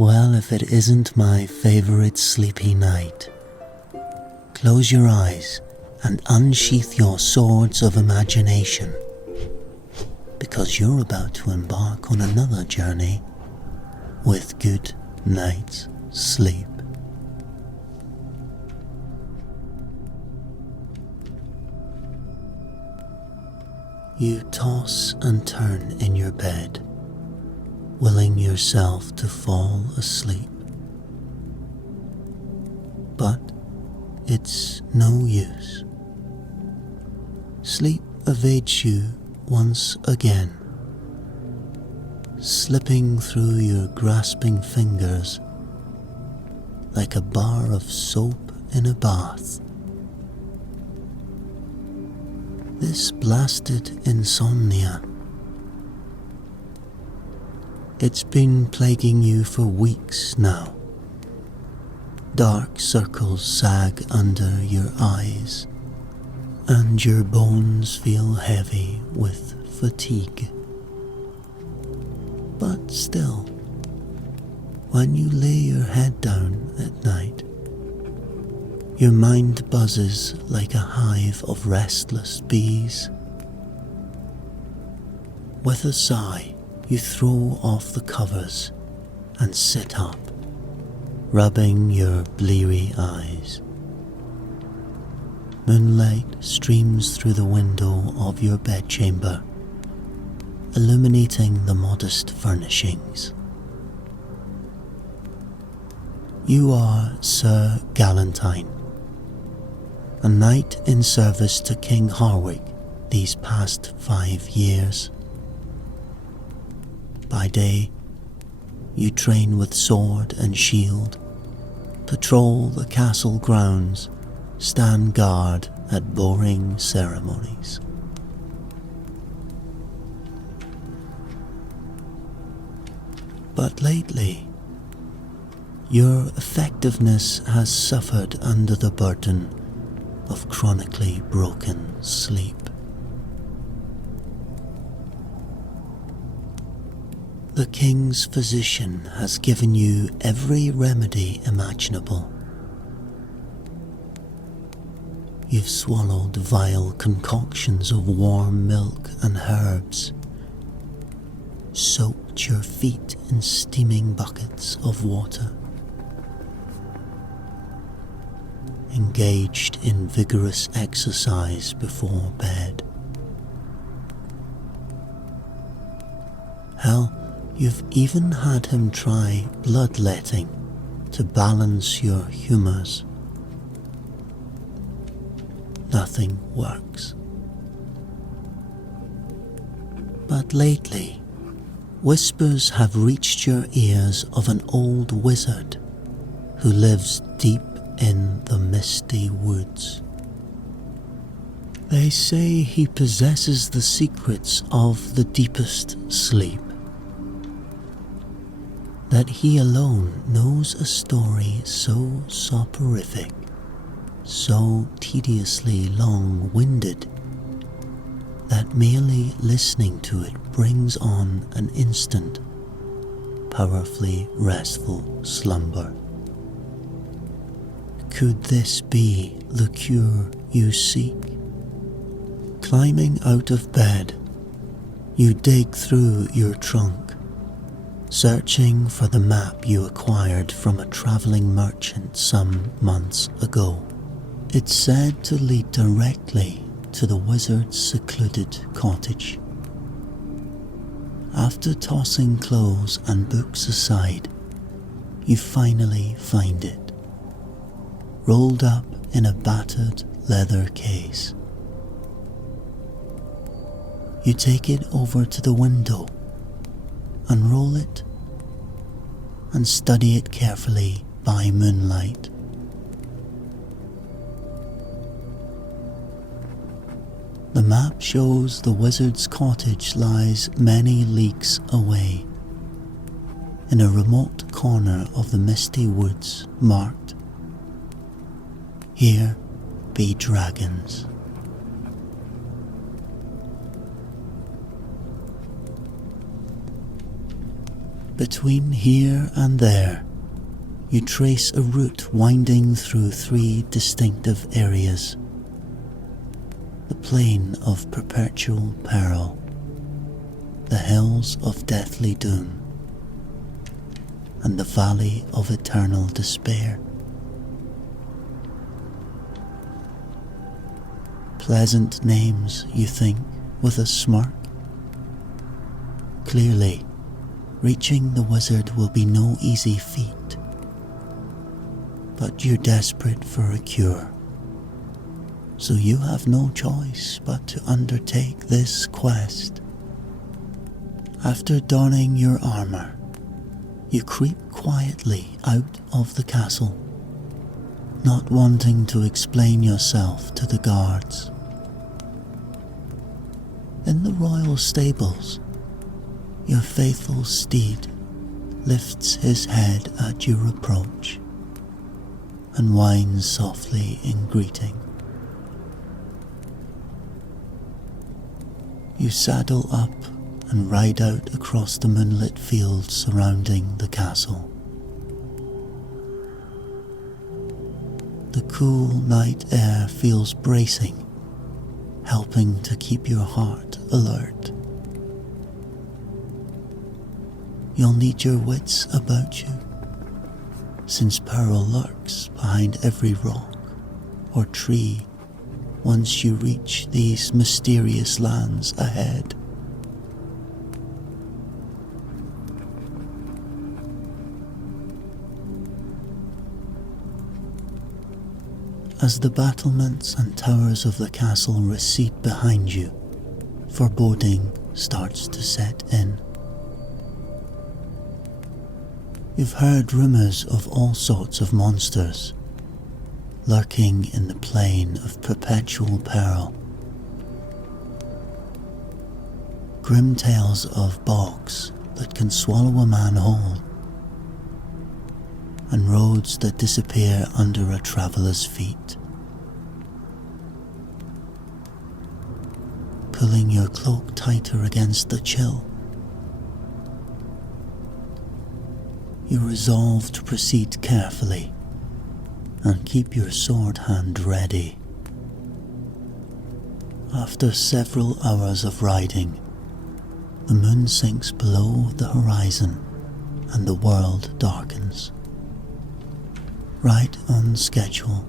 Well, if it isn't my favorite sleepy night, close your eyes and unsheath your swords of imagination, because you're about to embark on another journey with good night's sleep. You toss and turn in your bed, willing yourself to fall asleep. But it's no use. Sleep evades you once again, slipping through your grasping fingers like a bar of soap in a bath. This blasted insomnia, it's been plaguing you for weeks now. Dark circles sag under your eyes, and your bones feel heavy with fatigue. But still, when you lay your head down at night, your mind buzzes like a hive of restless bees. With a sigh, you throw off the covers and sit up, rubbing your bleary eyes. Moonlight streams through the window of your bedchamber, illuminating the modest furnishings. You are Sir Galantine, a knight in service to King Harwick these past 5 years. By day, you train with sword and shield, patrol the castle grounds, stand guard at boring ceremonies. But lately, your effectiveness has suffered under the burden of chronically broken sleep. The king's physician has given you every remedy imaginable. You've swallowed vile concoctions of warm milk and herbs, soaked your feet in steaming buckets of water, engaged in vigorous exercise before bed. Hell, you've even had him try bloodletting to balance your humours. Nothing works. But lately, whispers have reached your ears of an old wizard who lives deep in the misty woods. They say he possesses the secrets of the deepest sleep, that he alone knows a story so soporific, so tediously long-winded, that merely listening to it brings on an instant, powerfully restful slumber. Could this be the cure you seek? Climbing out of bed, you dig through your trunk, searching for the map you acquired from a travelling merchant some months ago. It's said to lead directly to the wizard's secluded cottage. After tossing clothes and books aside, you finally find it, rolled up in a battered leather case. You take it over to the window, unroll it, and study it carefully by moonlight. The map shows the wizard's cottage lies many leagues away, in a remote corner of the misty woods marked, "Here be dragons." Between here and there, you trace a route winding through 3 distinctive areas. The Plain of Perpetual Peril, the Hills of Deathly Doom, and the Valley of Eternal Despair. Pleasant names, you think, with a smirk. Clearly, reaching the wizard will be no easy feat. But you're desperate for a cure, so you have no choice but to undertake this quest. After donning your armor, you creep quietly out of the castle, not wanting to explain yourself to the guards. In the royal stables, your faithful steed lifts his head at your approach and whines softly in greeting. You saddle up and ride out across the moonlit fields surrounding the castle. The cool night air feels bracing, helping to keep your heart alert. You'll need your wits about you, since peril lurks behind every rock or tree once you reach these mysterious lands ahead. As the battlements and towers of the castle recede behind you, foreboding starts to set in. You've heard rumours of all sorts of monsters lurking in the Plain of Perpetual Peril. Grim tales of bogs that can swallow a man whole, and roads that disappear under a traveller's feet. Pulling your cloak tighter against the chill, you resolve to proceed carefully and keep your sword hand ready. After several hours of riding, the moon sinks below the horizon and the world darkens. Right on schedule,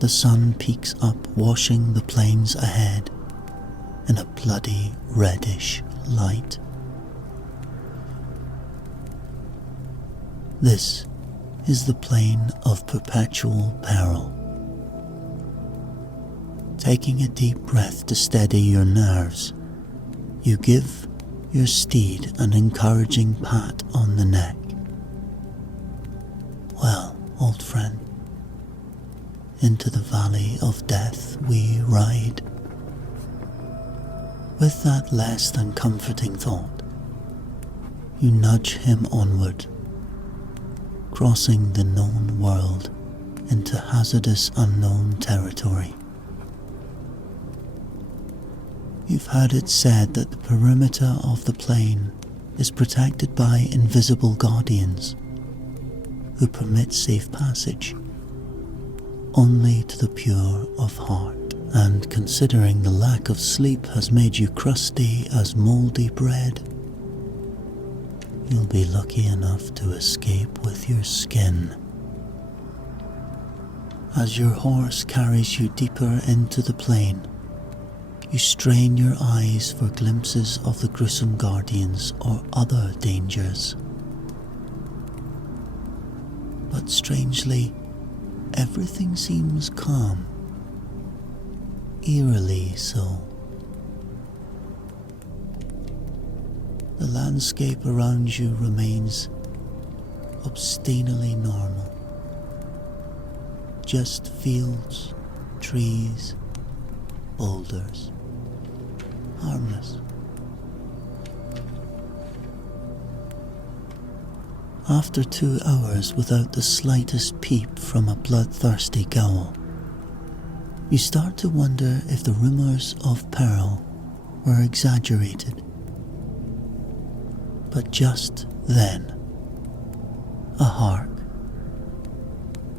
the sun peaks up, washing the plains ahead in a bloody reddish light. This is the Plain of Perpetual Peril. Taking a deep breath to steady your nerves, you give your steed an encouraging pat on the neck. Well, old friend, into the valley of death we ride. With that less than comforting thought, you nudge him onward, crossing the known world into hazardous unknown territory. You've heard it said that the perimeter of the plain is protected by invisible guardians who permit safe passage only to the pure of heart. And considering the lack of sleep has made you crusty as mouldy bread, you'll be lucky enough to escape with your skin. As your horse carries you deeper into the plain, you strain your eyes for glimpses of the gruesome guardians or other dangers. But strangely, everything seems calm, eerily so. The landscape around you remains obstinately normal. Just fields, trees, boulders, harmless. After 2 hours without the slightest peep from a bloodthirsty ghoul, you start to wonder if the rumours of peril were exaggerated. But just Then, a hark!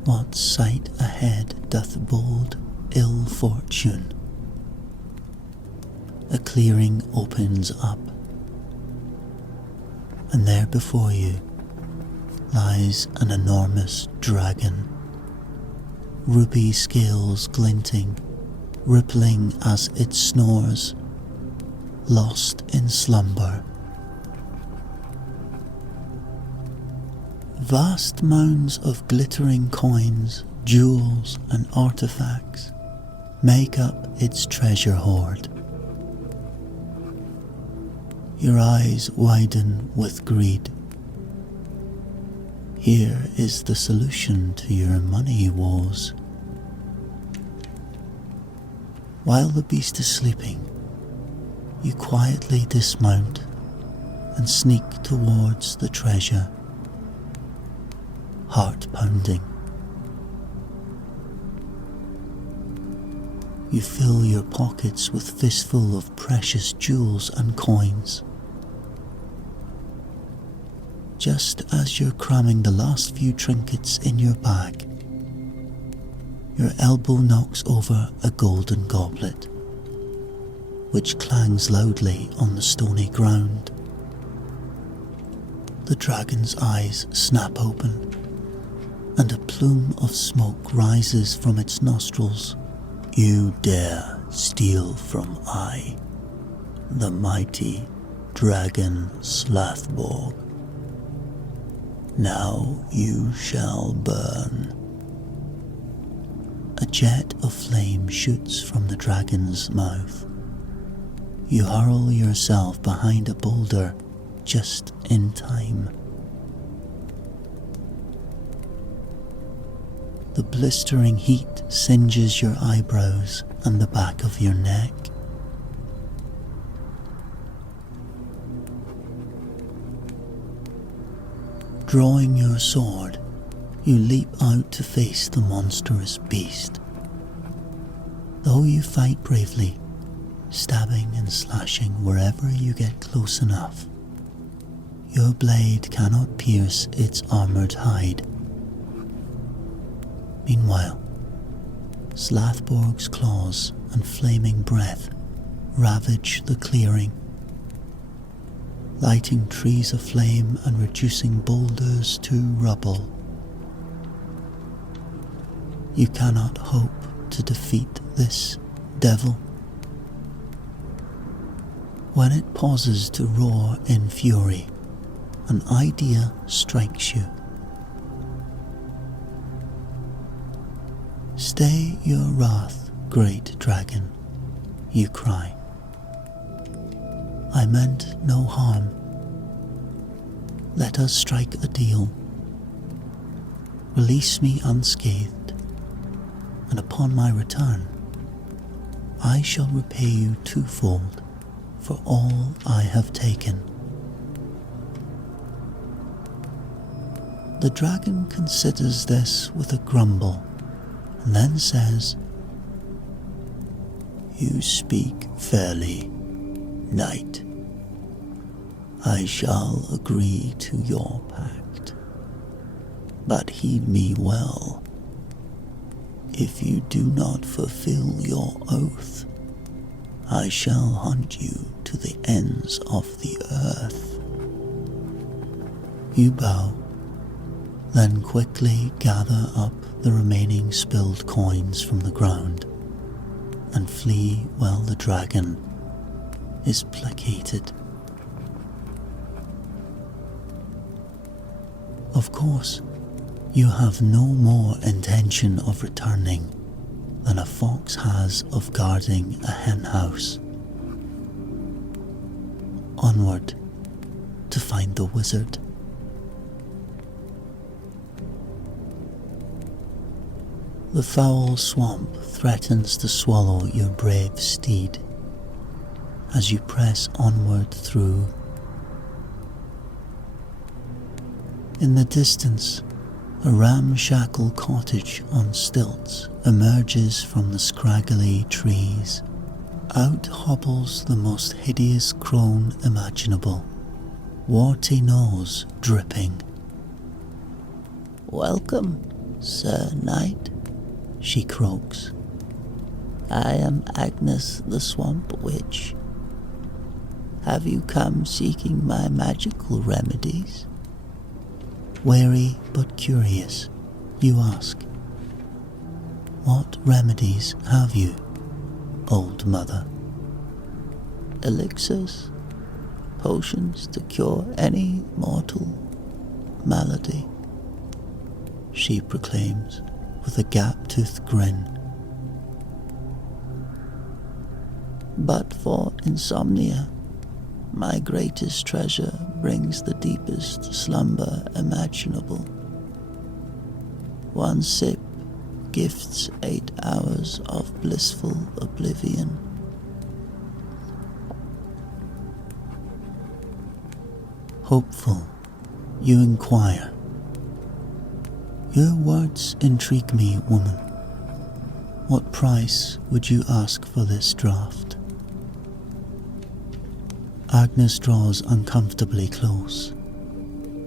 What sight ahead doth bold ill fortune? A clearing opens up, and there before you lies an enormous dragon, ruby scales glinting, rippling as it snores, lost in slumber. Vast mounds of glittering coins, jewels and artifacts make up its treasure hoard. Your eyes widen with greed. Here is the solution to your money woes. While the beast is sleeping, you quietly dismount and sneak towards the treasure, heart pounding. You fill your pockets with fistful of precious jewels and coins. Just as you're cramming the last few trinkets in your bag, your elbow knocks over a golden goblet, which clangs loudly on the stony ground. The dragon's eyes snap open, and a plume of smoke rises from its nostrils. You dare steal from I, the mighty dragon Slathborg. Now you shall burn. A jet of flame shoots from the dragon's mouth. You hurl yourself behind a boulder just in time. The blistering heat singes your eyebrows and the back of your neck. Drawing your sword, you leap out to face the monstrous beast. Though you fight bravely, stabbing and slashing wherever you get close enough, your blade cannot pierce its armoured hide. Meanwhile, Slathborg's claws and flaming breath ravage the clearing, lighting trees aflame and reducing boulders to rubble. You cannot hope to defeat this devil. When it pauses to roar in fury, an idea strikes you. Stay your wrath, great dragon, you cry. I meant no harm. Let us strike a deal. Release me unscathed, and upon my return, I shall repay you twofold for all I have taken. The dragon considers this with a grumble, and then says, You speak fairly, knight. I shall agree to your pact, but heed me well. If you do not fulfill your oath, I shall hunt you to the ends of the earth. You bow, then quickly gather up the remaining spilled coins from the ground and flee while the dragon is placated. Of course, you have no more intention of returning than a fox has of guarding a hen house. Onward to find the wizard. The foul swamp threatens to swallow your brave steed as you press onward through. In the distance, a ramshackle cottage on stilts emerges from the scraggly trees. Out hobbles the most hideous crone imaginable, warty nose dripping. "Welcome, Sir Knight," she croaks. "I am Agnes the Swamp Witch. Have you come seeking my magical remedies?" Wary but curious, you ask, "What remedies have you, old mother?" "Elixirs, potions to cure any mortal malady," she proclaims with a gap-toothed grin. "But for insomnia, my greatest treasure brings the deepest slumber imaginable. One sip gifts 8 hours of blissful oblivion." Hopeful, you inquire. "Your words intrigue me, woman. What price would you ask for this draught?" Agnes draws uncomfortably close,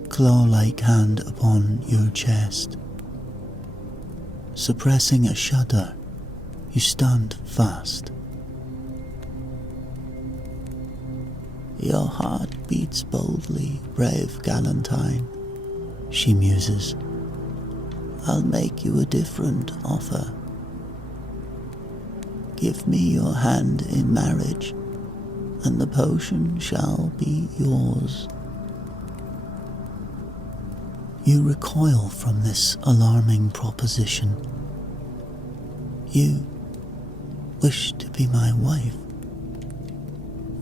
claw-like hand upon your chest. Suppressing a shudder, you stand fast. "Your heart beats boldly, brave Galantine," she muses. "I'll make you a different offer. Give me your hand in marriage, and the potion shall be yours." You recoil from this alarming proposition. "You wish to be my wife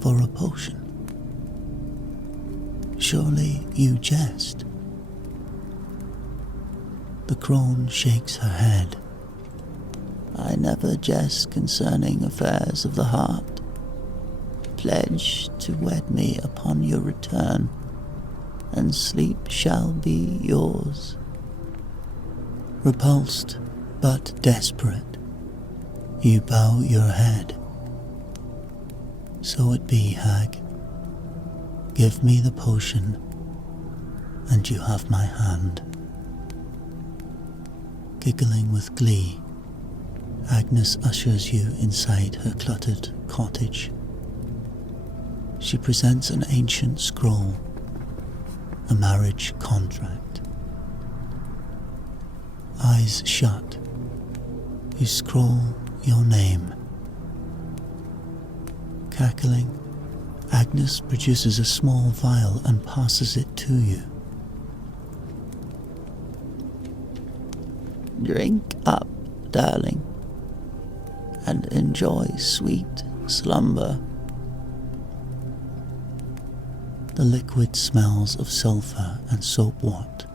for a potion? Surely you jest." The crone shakes her head. "I never jest concerning affairs of the heart. Pledge to wed me upon your return, and sleep shall be yours." Repulsed but desperate, you bow your head. "So it be, hag. Give me the potion, and you have my hand." Giggling with glee, Agnes ushers you inside her cluttered cottage. She presents an ancient scroll, a marriage contract. Eyes shut, you scroll your name. Cackling, Agnes produces a small vial and passes it to you. "Drink up, darling, and enjoy sweet slumber." The liquid smells of sulphur and soapwort,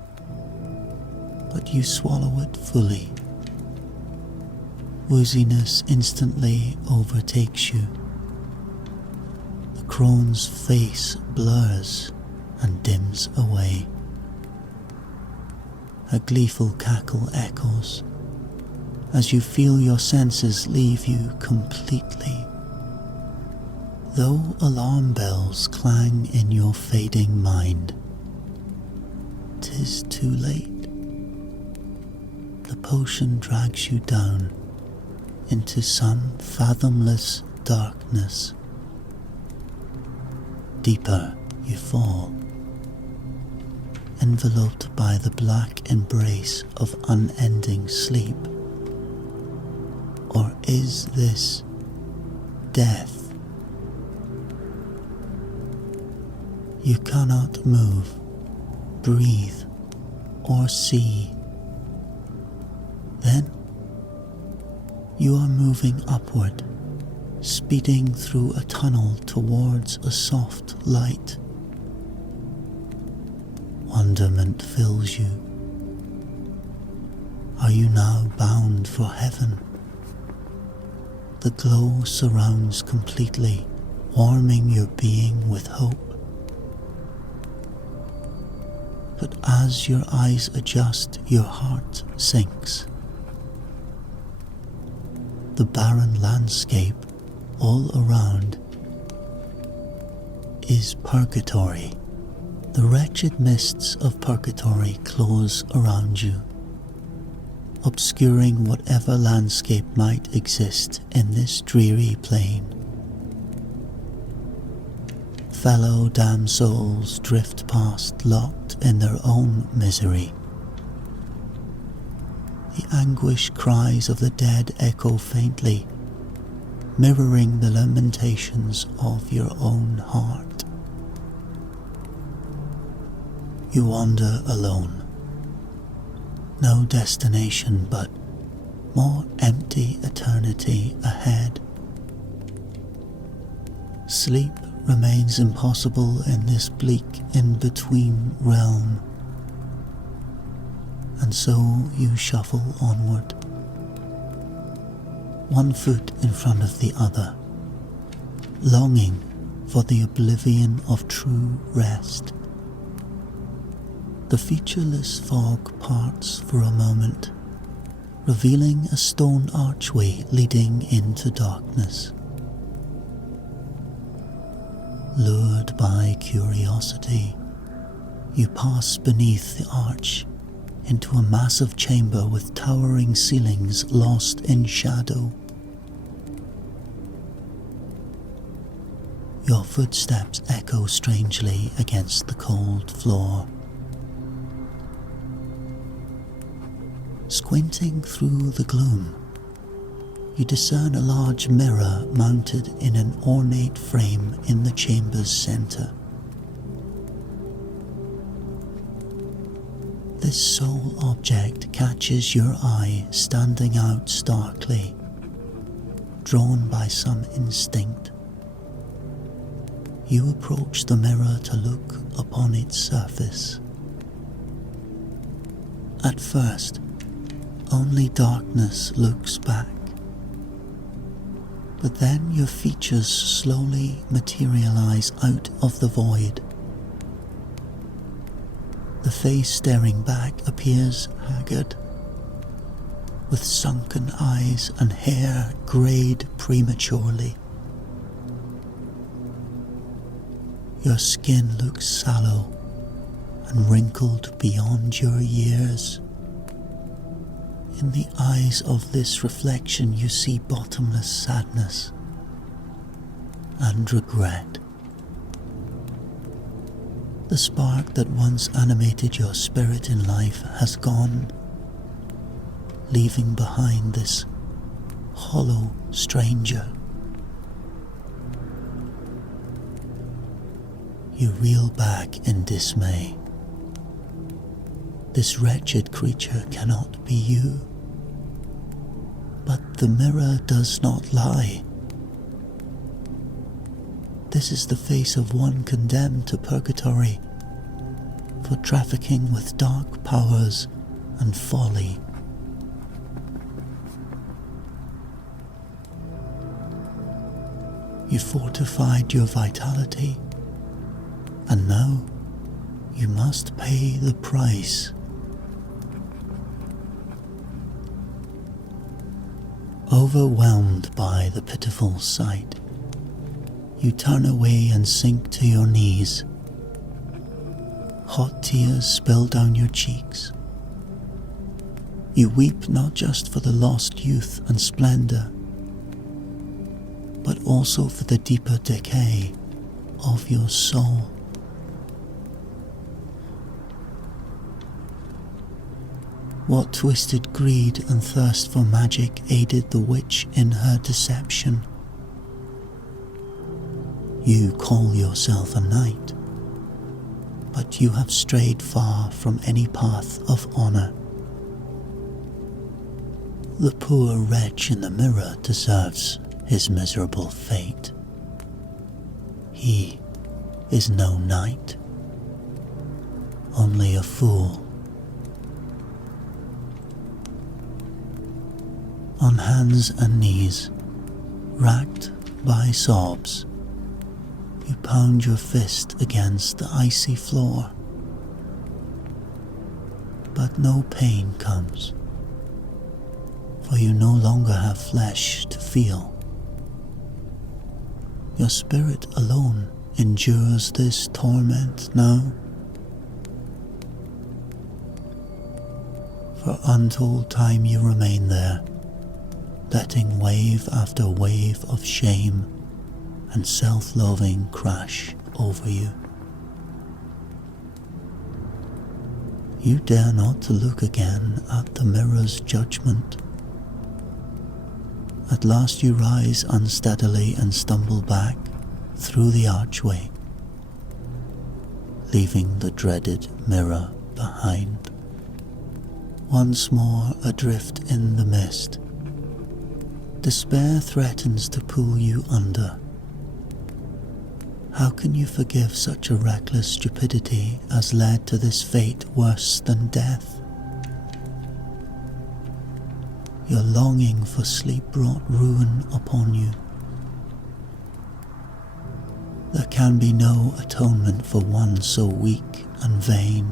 but you swallow it fully. Wooziness instantly overtakes you. The crone's face blurs and dims away. A gleeful cackle echoes as you feel your senses leave you completely. Though alarm bells clang in your fading mind, 'tis too late. The potion drags you down into some fathomless darkness. Deeper you fall, enveloped by the black embrace of unending sleep. Or is this death? You cannot move, breathe, or see. Then you are moving upward, speeding through a tunnel towards a soft light. Wonderment fills you. Are you now bound for heaven? The glow surrounds completely, warming your being with hope. But as your eyes adjust, your heart sinks. The barren landscape all around is purgatory, The wretched mists of purgatory close around you, obscuring whatever landscape might exist in this dreary plain. Fellow damned souls drift past, locked in their own misery. The anguished cries of the dead echo faintly, mirroring the lamentations of your own heart. You wander alone. No destination, but more empty eternity ahead. Sleep remains impossible in this bleak in-between realm, and so you shuffle onward, one foot in front of the other, longing for the oblivion of true rest. The featureless fog parts for a moment, revealing a stone archway leading into darkness. Lured by curiosity, you pass beneath the arch into a massive chamber with towering ceilings lost in shadow. Your footsteps echo strangely against the cold floor. Squinting through the gloom, you discern a large mirror mounted in an ornate frame in the chamber's center. This sole object catches your eye, standing out starkly, drawn by some instinct. You approach the mirror to look upon its surface. At first, only darkness looks back, but then your features slowly materialize out of the void. The face staring back appears haggard, with sunken eyes and hair grayed prematurely. Your skin looks sallow and wrinkled beyond your years. In the eyes of this reflection you see bottomless sadness and regret. The spark that once animated your spirit in life has gone, leaving behind this hollow stranger. You reel back in dismay. This wretched creature cannot be you. But the mirror does not lie. This is the face of one condemned to purgatory for trafficking with dark powers and folly. You fortified your vitality, and now you must pay the price. Overwhelmed by the pitiful sight, you turn away and sink to your knees. Hot tears spill down your cheeks. You weep not just for the lost youth and splendor, but also for the deeper decay of your soul. What twisted greed and thirst for magic aided the witch in her deception? You call yourself a knight, but you have strayed far from any path of honor. The poor wretch in the mirror deserves his miserable fate. He is no knight, only a fool. On hands and knees, racked by sobs, you pound your fist against the icy floor. But no pain comes, for you no longer have flesh to feel. Your spirit alone endures this torment now. For untold time you remain there, letting wave after wave of shame and self-loathing crash over you. You dare not to look again at the mirror's judgment. At last you rise unsteadily and stumble back through the archway, leaving the dreaded mirror behind. Once more adrift in the mist, despair threatens to pull you under. How can you forgive such a reckless stupidity as led to this fate worse than death? Your longing for sleep brought ruin upon you. There can be no atonement for one so weak and vain.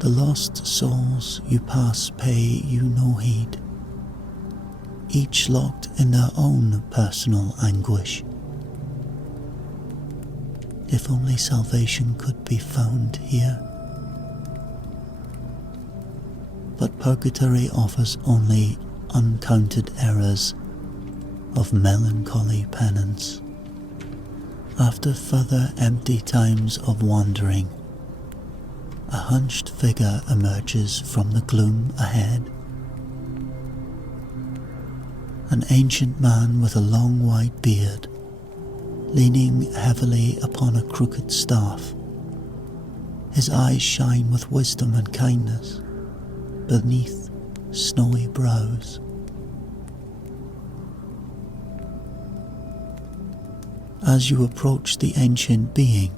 The lost souls you pass pay you no heed, each locked in their own personal anguish. If only salvation could be found here. But purgatory offers only uncounted errors of melancholy penance. After further empty times of wandering, a hunched figure emerges from the gloom ahead. An ancient man with a long white beard, leaning heavily upon a crooked staff. His eyes shine with wisdom and kindness beneath snowy brows. As you approach the ancient being,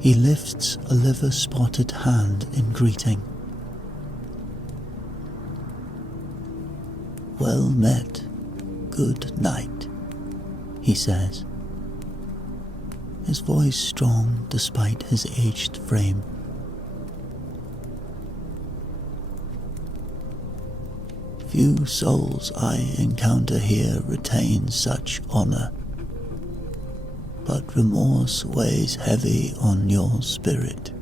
he lifts a liver-spotted hand in greeting. "Well met, good night," he says, his voice strong despite his aged frame. "Few souls I encounter here retain such honor, but remorse weighs heavy on your spirit.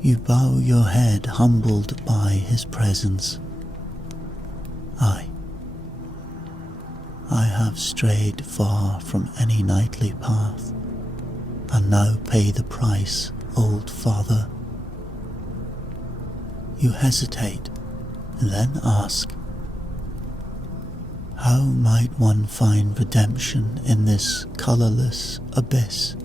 You bow your head, humbled by his presence. I have strayed far from any knightly path, and now pay the price, old father." You hesitate, and then ask, "How might one find redemption in this colorless abyss?"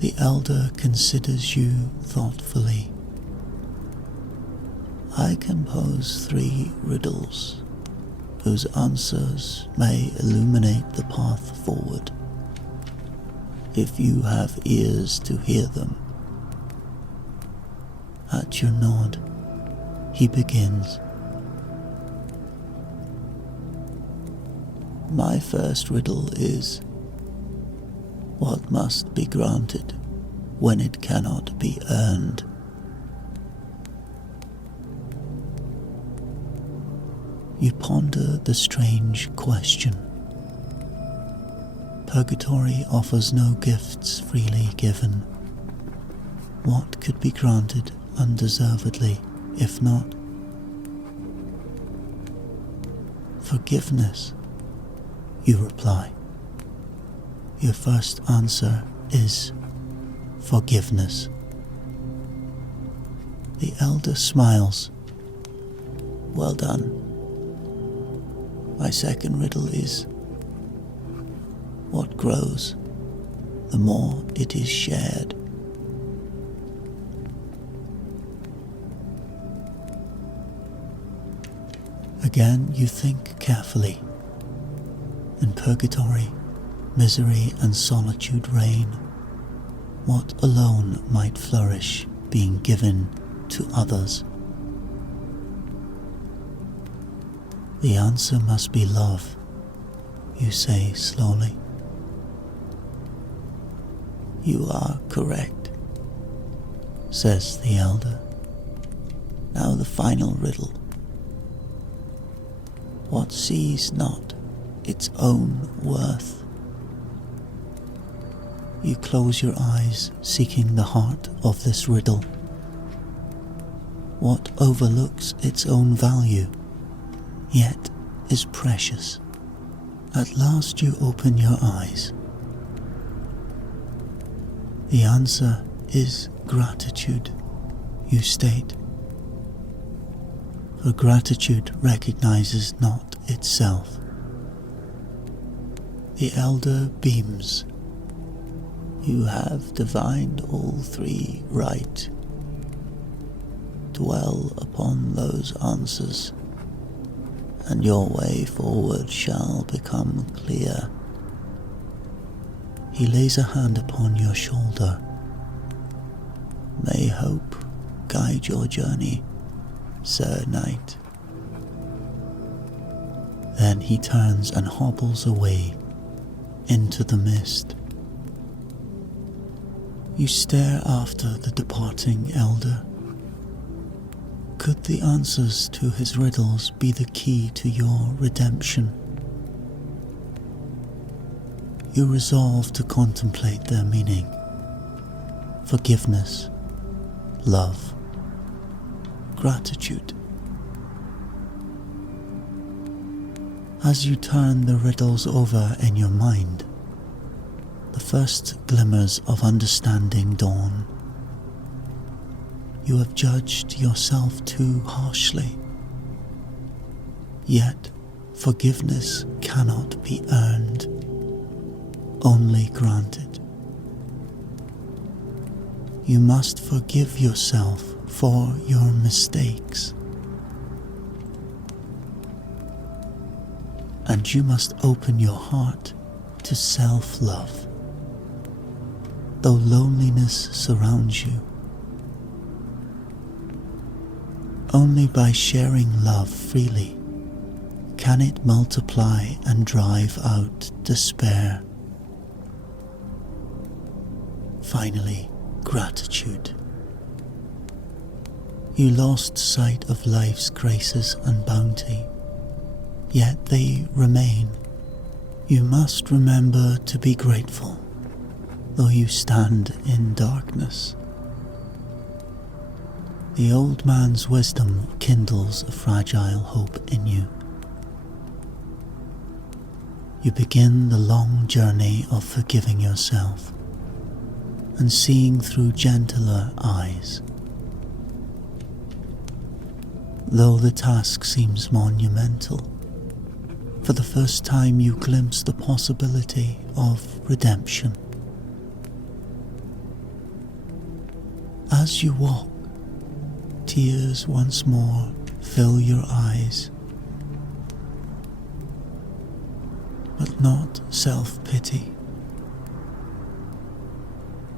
The elder considers you thoughtfully. "I can pose 3 riddles, whose answers may illuminate the path forward, if you have ears to hear them." At your nod, he begins. "My first riddle is, what must be granted when it cannot be earned?" You ponder the strange question. Purgatory offers no gifts freely given. What could be granted undeservedly, if not forgiveness? You reply. Your first answer is forgiveness. The elder smiles. "Well done. My second riddle is, what grows, the more it is shared." Again you think carefully. In purgatory, misery and solitude reign. What alone might flourish being given to others? The answer must be love, you say slowly. "You are correct," says the elder. "Now the final riddle. what sees not its own worth. You close your eyes, seeking the heart of this riddle. What overlooks its own value, yet is precious. At last you open your eyes. The answer is gratitude, you state. For gratitude recognizes not itself. The elder beams. You have divined all three right. Dwell upon those answers, and your way forward shall become clear. He lays a hand upon your shoulder. May hope guide your journey, Sir Knight. Then he turns and hobbles away into the mist. You stare after the departing elder. Could the answers to his riddles be the key to your redemption? You resolve to contemplate their meaning. Forgiveness, love, gratitude. As you turn the riddles over in your mind, the first glimmers of understanding dawn. You have judged yourself too harshly. Yet forgiveness cannot be earned, only granted. You must forgive yourself for your mistakes. And you must open your heart to self-love. Though loneliness surrounds you, only by sharing love freely can it multiply and drive out despair. Finally, gratitude. You lost sight of life's graces and bounty, yet they remain. You must remember to be grateful, though you stand in darkness. The old man's wisdom kindles a fragile hope in you. You begin the long journey of forgiving yourself and seeing through gentler eyes. Though the task seems monumental, for the first time you glimpse the possibility of redemption. As you walk, tears once more fill your eyes, but not self-pity.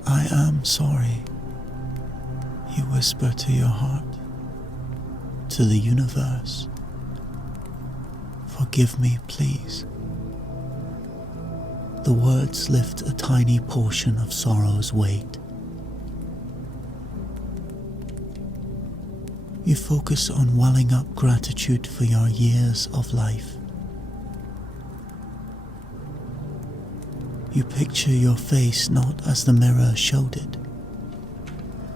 I am sorry, you whisper to your heart, to the universe. Forgive me, please. The words lift a tiny portion of sorrow's weight. You focus on welling up gratitude for your years of life. You picture your face not as the mirror showed it,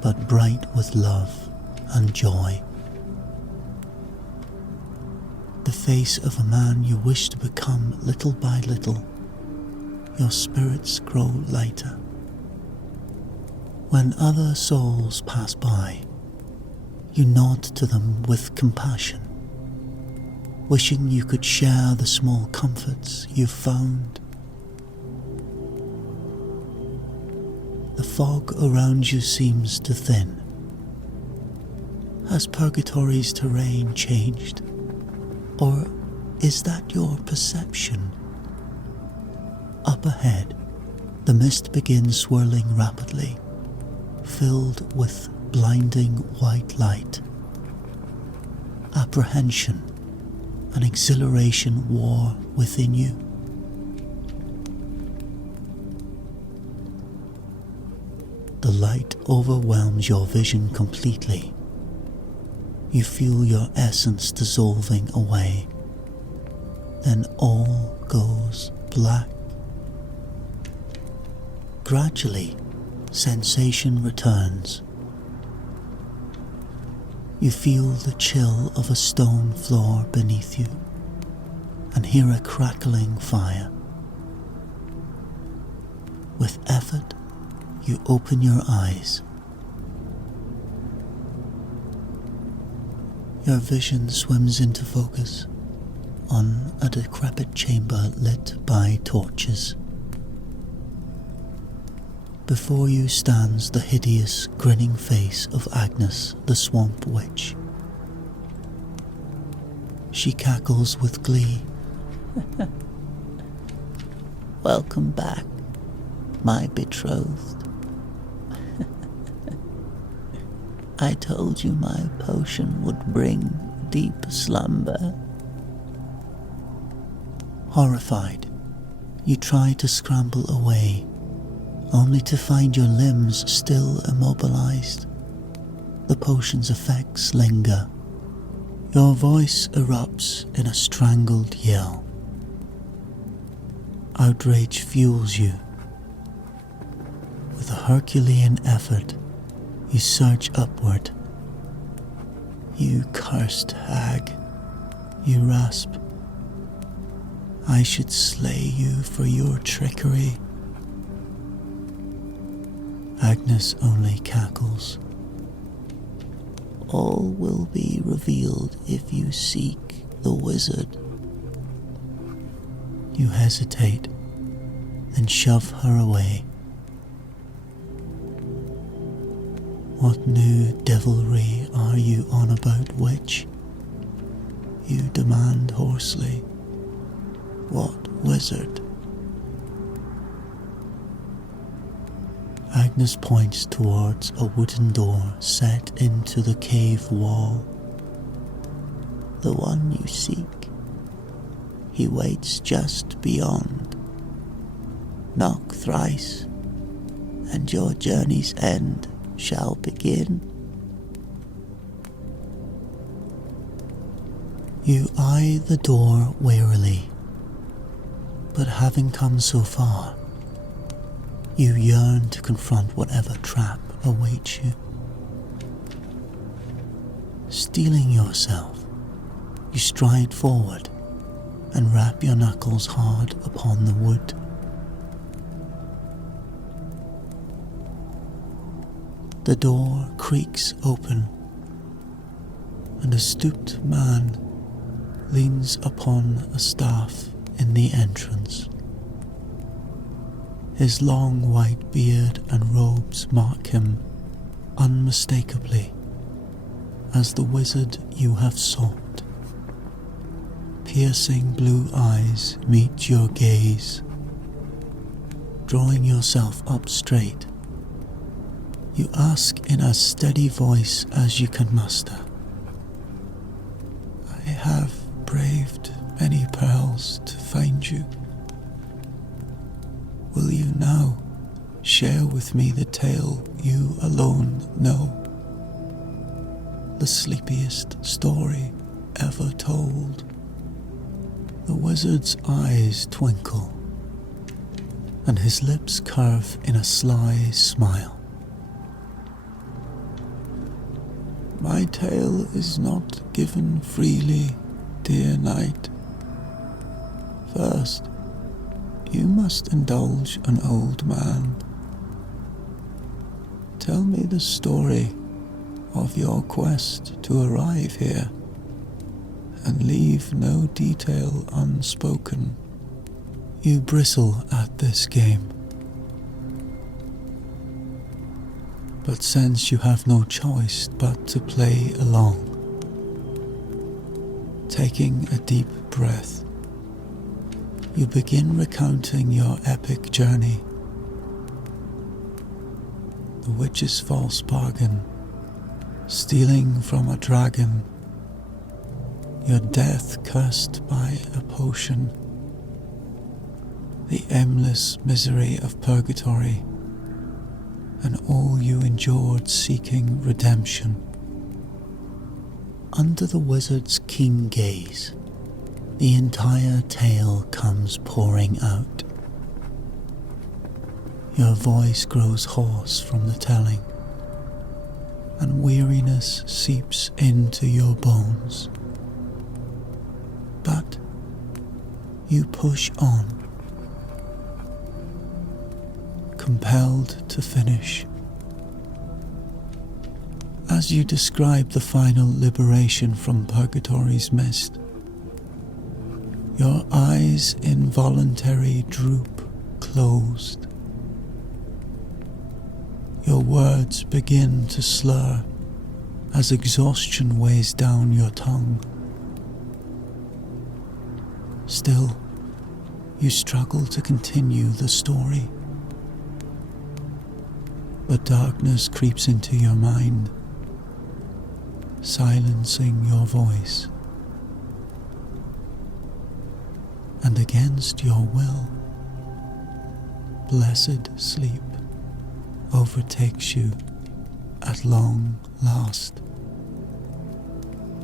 but bright with love and joy. The face of a man you wish to become. Little by little, your spirits grow lighter. When other souls pass by, you nod to them with compassion, wishing you could share the small comforts you've found. The fog around you seems to thin. Has purgatory's terrain changed? Or is that your perception? Up ahead, the mist begins swirling rapidly, filled with blinding white light. Apprehension and exhilaration war within you. The light overwhelms your vision completely. You feel your essence dissolving away, then all goes black. Gradually, sensation returns. You feel the chill of a stone floor beneath you and hear a crackling fire. With effort, you open your eyes. Your vision swims into focus on a decrepit chamber lit by torches. Before you stands the hideous, grinning face of Agnes, the Swamp Witch. She cackles with glee. "Welcome back, my betrothed. I told you my potion would bring deep slumber." Horrified, you try to scramble away, only to find your limbs still immobilized. The potion's effects linger. Your voice erupts in a strangled yell. Outrage fuels you. With a Herculean effort, you surge upward. "You cursed hag," you rasp. "I should slay you for your trickery." Agnes only cackles. "All will be revealed if you seek the wizard." You hesitate, then shove her away. "What new devilry are you on about, witch?" you demand hoarsely. "What wizard?" Agnes points towards a wooden door set into the cave wall. "The one you seek. He waits just beyond. Knock thrice, and your journey's end shall begin." You eye the door warily, but having come so far, you yearn to confront whatever trap awaits you. Steeling yourself, you stride forward and rap your knuckles hard upon the wood. The door creaks open, and a stooped man leans upon a staff in the entrance. His long white beard and robes mark him unmistakably as the wizard you have sought. Piercing blue eyes meet your gaze. Drawing yourself up straight, you ask in as steady voice as you can muster, "I have braved many perils to find you. Will you now share with me the tale you alone know? The sleepiest story ever told?" The wizard's eyes twinkle, and his lips curve in a sly smile. "My tale is not given freely, dear knight. First, you must indulge an old man. Tell me the story of your quest to arrive here, and leave no detail unspoken." You bristle at this game, but sense you have no choice but to play along. Taking a deep breath, you begin recounting your epic journey. The witch's false bargain, stealing from a dragon, your death cursed by a potion, the aimless misery of purgatory, and all you endured seeking redemption. Under the wizard's keen gaze, the entire tale comes pouring out. Your voice grows hoarse from the telling, and weariness seeps into your bones. But you push on, compelled to finish. As you describe the final liberation from purgatory's mist, your eyes' involuntary droop closed. Your words begin to slur as exhaustion weighs down your tongue. Still, you struggle to continue the story. But darkness creeps into your mind, silencing your voice. And against your will, blessed sleep overtakes you at long last.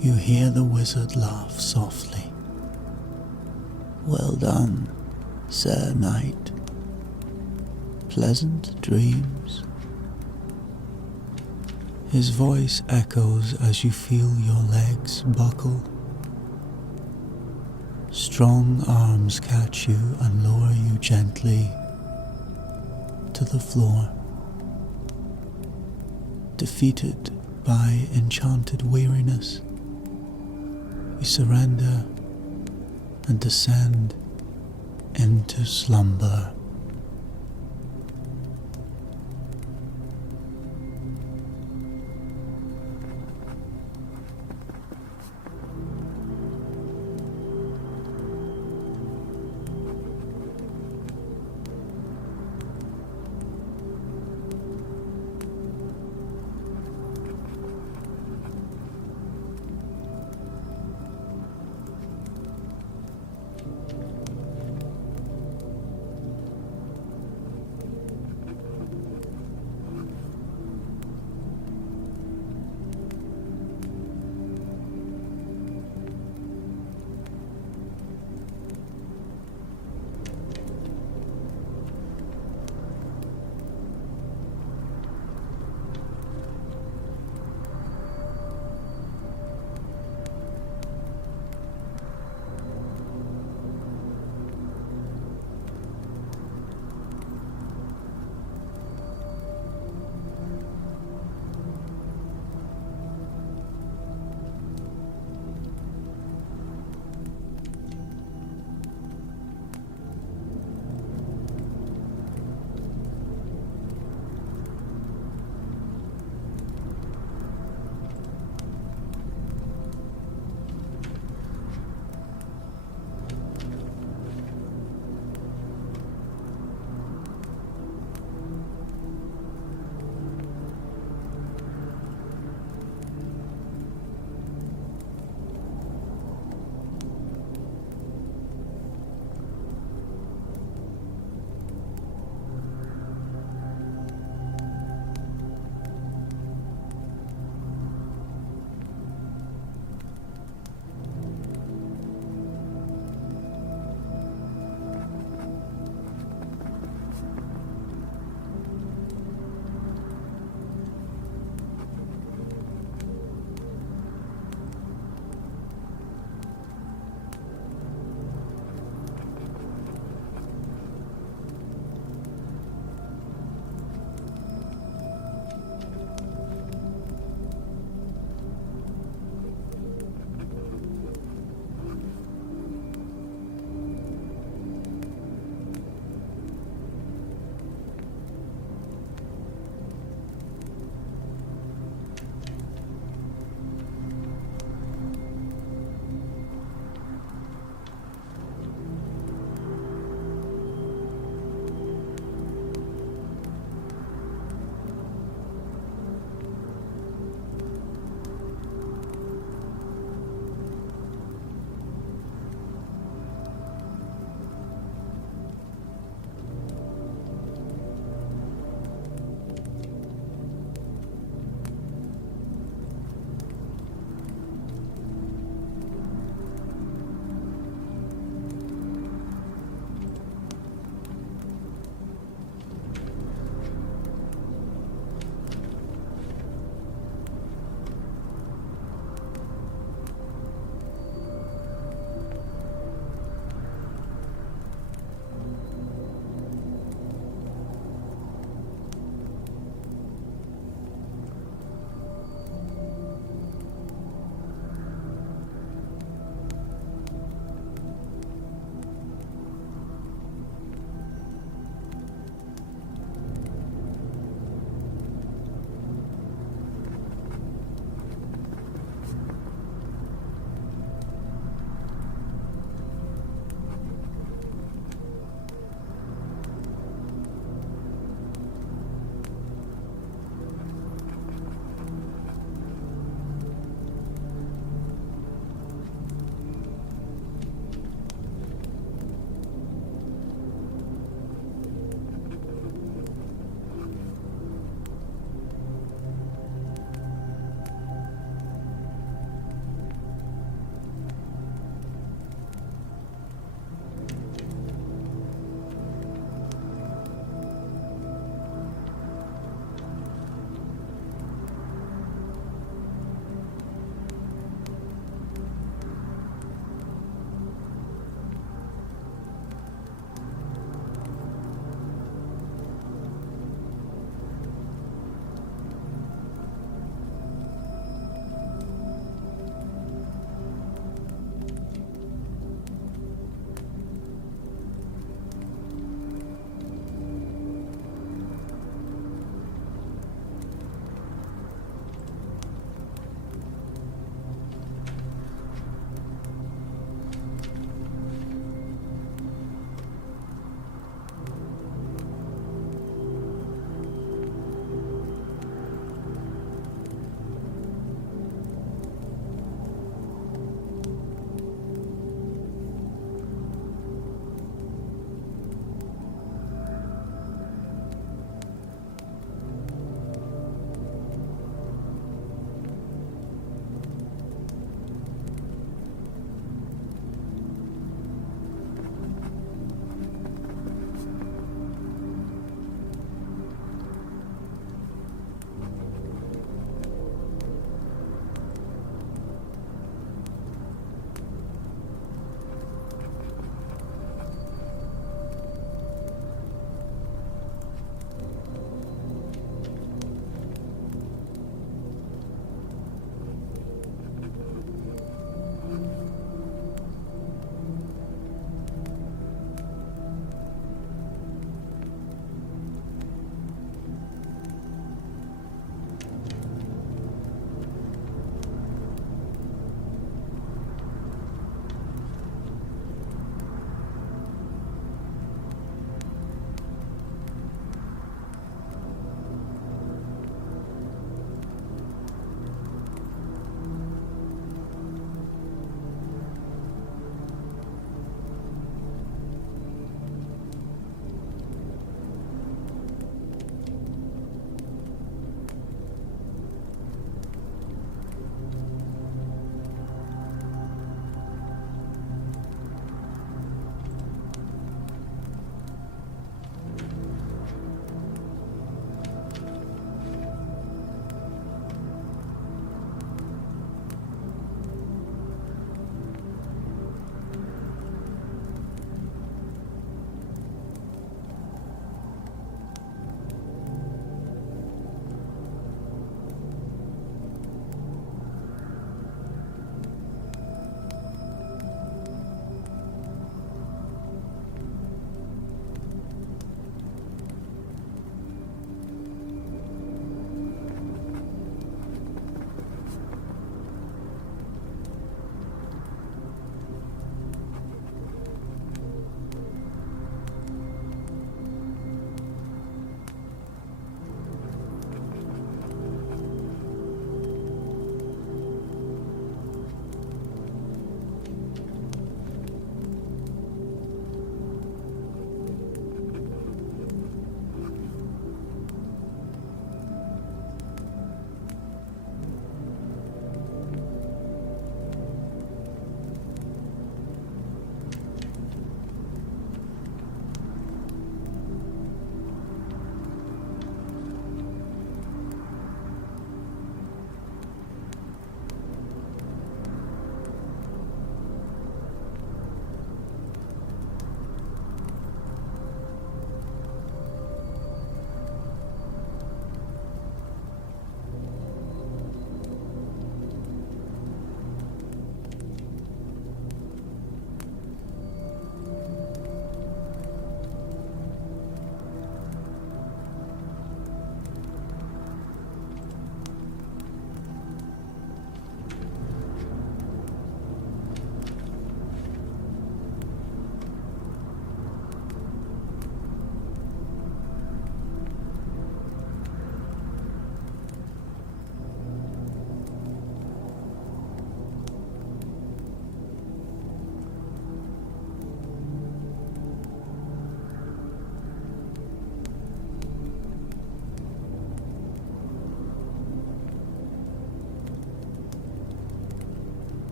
You hear the wizard laugh softly. "Well done, Sir Knight. Pleasant dreams." His voice echoes as you feel your legs buckle. Strong arms catch you and lower you gently to the floor. Defeated by enchanted weariness, you surrender and descend into slumber.